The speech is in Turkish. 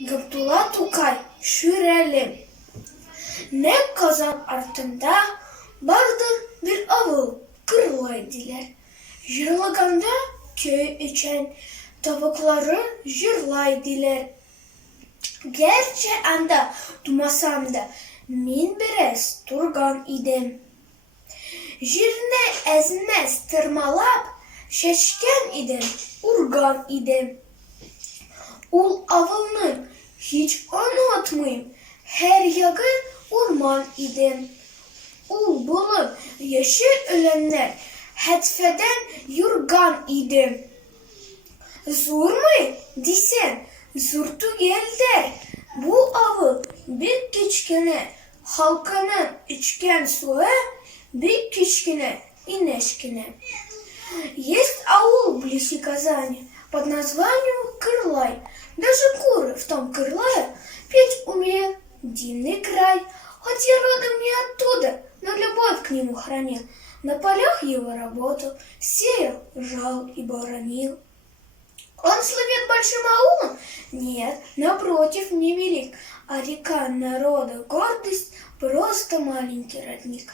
Gabdullah Tukay Şürelim. Ne kazan артında vardır bir avul kırlaydılar. Yırlaganda köy için tavukları yırlaydılar. Gerçi anda dumasam da min biraz turgan idim. Jirne ezmez tırmalap şeşken idim, urgan idim. Ul avılının hiç unutmayayım, her yağı orman idim. Ul bulun yaşı ölenler hetfeden yurgan idim. Zor mu desen, zurtu gel der. Bu avı bir küçkene halkanın içken suya, bir küçkene инешкине. Есть аул близ Казани под названием Кырлай. Даже куры в том Кырлае петь умеют. Дивный край. Хоть я родом не оттуда, но любовь к нему хранил. На полях его работал, сеял, жал и боронил. Он слывет большим аулом? Нет, напротив, невелик. А река народа гордость, просто маленький родник.